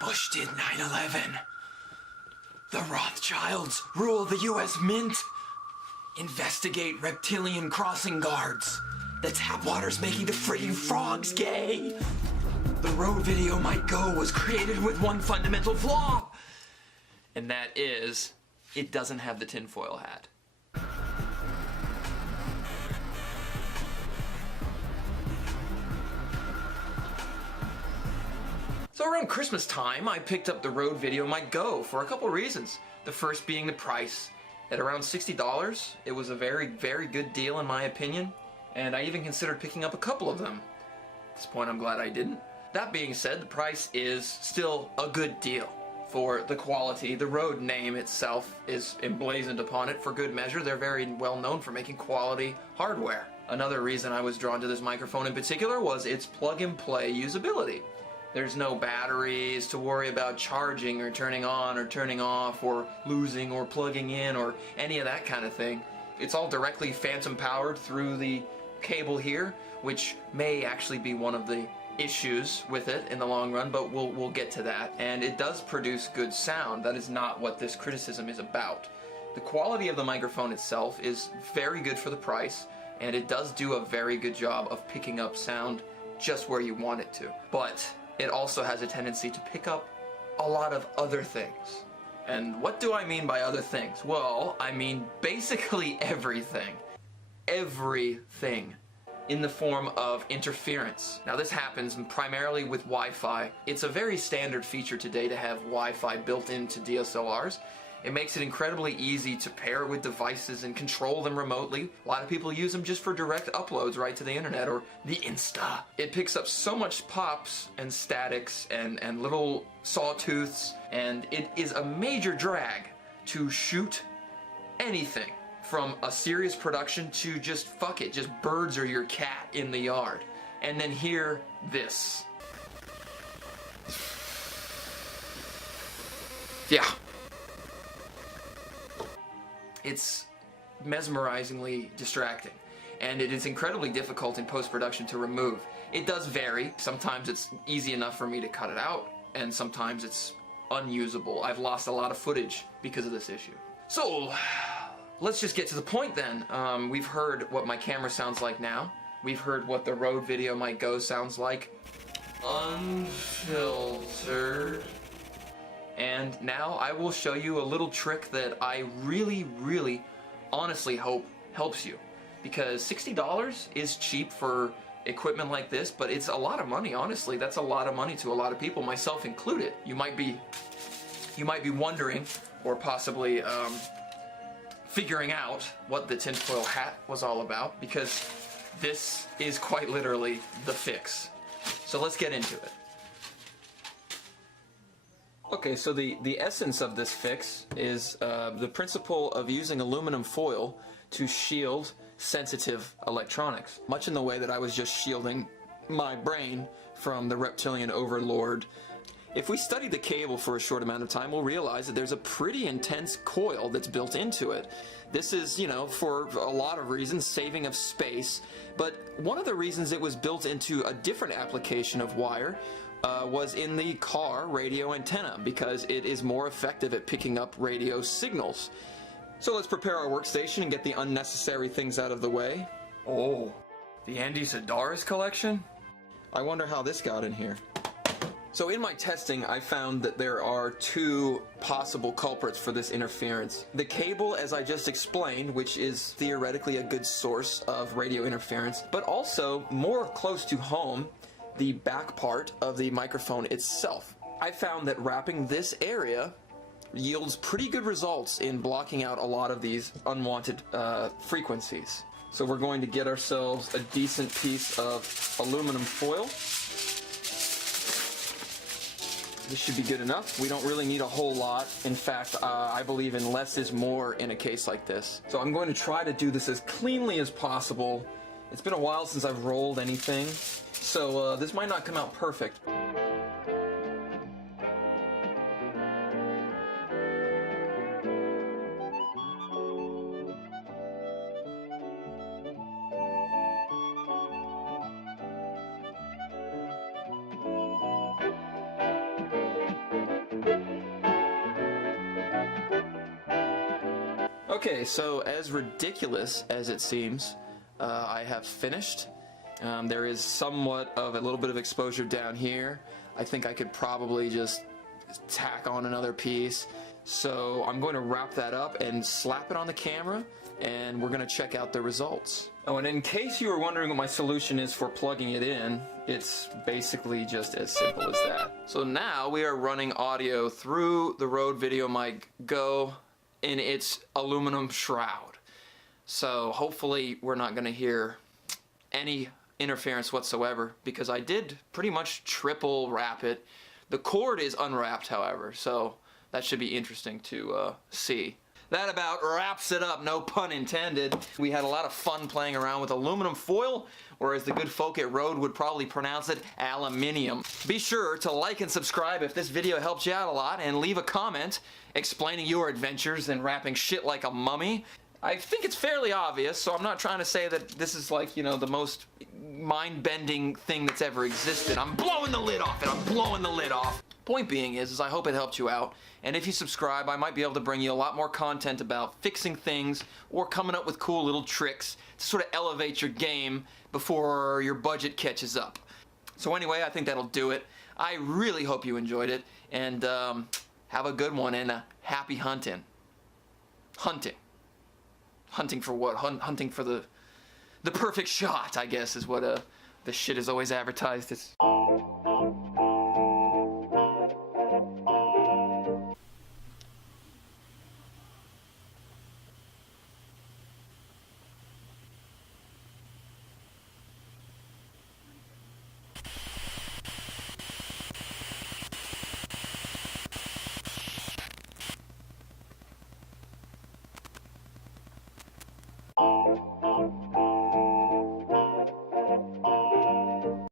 Bush did 9/11. The Rothschilds rule the US Mint. Investigate reptilian crossing guards. The tap water's making the freaking frogs gay. The Rode VideoMic GO was created with one fundamental flaw. And that is, it doesn't have the tinfoil hat. So around Christmas time, I picked up the Rode VideoMic GO for a couple reasons. The first being the price. At around $60, it was a very, very good deal in my opinion, and I even considered picking up a couple of them. At this point, I'm glad I didn't. That being said, the price is still a good deal for the quality. The Rode name itself is emblazoned upon it for good measure. They're very well known for making quality hardware. Another reason I was drawn to this microphone in particular was its plug-and-play usability. There's no batteries to worry about charging or turning on or turning off or losing or plugging in or any of that kind of thing. It's all directly phantom powered through the cable here, which may actually be one of the issues with it in the long run, but we'll get to that. And it does produce good sound. That is not what this criticism is about. The quality of the microphone itself is very good for the price, and it does do a very good job of picking up sound just where you want it to. But it also has a tendency to pick up a lot of other things. And what do I mean by other things? Well, I mean basically everything. Everything in the form of interference. Now this happens primarily with Wi-Fi. It's a very standard feature today to have Wi-Fi built into DSLRs. It makes it incredibly easy to pair it with devices and control them remotely. A lot of people use them just for direct uploads right to the internet or the Insta. It picks up so much pops and statics and little sawtooths, and it is a major drag to shoot anything from a serious production to just fuck it, just birds or your cat in the yard. And then hear this. Yeah. It's mesmerizingly distracting, and it is incredibly difficult in post-production to remove. It does vary. Sometimes it's easy enough for me to cut it out, and sometimes it's unusable. I've lost a lot of footage because of this issue. So, let's just get to the point then. We've heard what my camera sounds like now. We've heard what the Rode VideoMic GO sounds like unfiltered. And now I will show you a little trick that I really, really honestly hope helps you. Because $60 is cheap for equipment like this, but it's a lot of money, honestly. That's a lot of money to a lot of people, myself included. You might be wondering, or possibly figuring out what the tinfoil hat was all about, because this is quite literally the fix. So let's get into it. Okay, so the essence of this fix is the principle of using aluminum foil to shield sensitive electronics, much in the way that I was just shielding my brain from the reptilian overlord. If we study the cable for a short amount of time, we'll realize that there's a pretty intense coil that's built into it. This is, you know, for a lot of reasons, saving of space, but one of the reasons it was built into a different application of wire was in the car radio antenna, because it is more effective at picking up radio signals. So let's prepare our workstation and get the unnecessary things out of the way. Oh, the Andy Sidaris collection? I wonder how this got in here. So in my testing, I found that there are two possible culprits for this interference. The cable, as I just explained, which is theoretically a good source of radio interference, but also more close to home, the back part of the microphone itself. I found that wrapping this area yields pretty good results in blocking out a lot of these unwanted frequencies. So we're going to get ourselves a decent piece of aluminum foil. This should be good enough. We don't really need a whole lot. In fact, I believe in less is more in a case like this. So I'm going to try to do this as cleanly as possible. It's been a while since I've rolled anything, so this might not come out perfect. Okay, so as ridiculous as it seems, I have finished. There is somewhat of a little bit of exposure down here. I think I could probably just tack on another piece. So I'm going to wrap that up and slap it on the camera, and we're going to check out the results. Oh, and in case you were wondering what my solution is for plugging it in, it's basically just as simple as that. So now we are running audio through the Rode VideoMic GO in its aluminum shroud. So hopefully we're not going to hear any interference whatsoever, because I did pretty much triple wrap it. The cord is unwrapped, however, so that should be interesting to see. That about wraps it up, no pun intended. We had a lot of fun playing around with aluminum foil, or as the good folk at Rode would probably pronounce it, aluminium. Be sure to like and subscribe if this video helped you out a lot, and leave a comment explaining your adventures in wrapping shit like a mummy. I think it's fairly obvious, so I'm not trying to say that this is like, you know, the most mind-bending thing that's ever existed. I'm blowing the lid off it, I'm blowing the lid off. Point being is I hope it helped you out, and if you subscribe, I might be able to bring you a lot more content about fixing things or coming up with cool little tricks to sort of elevate your game before your budget catches up. So anyway, I think that'll do it. I really hope you enjoyed it, and have a good one, and happy hunting. Hunting for what? Hunting for the perfect shot, I guess, is what the shit is always advertised as.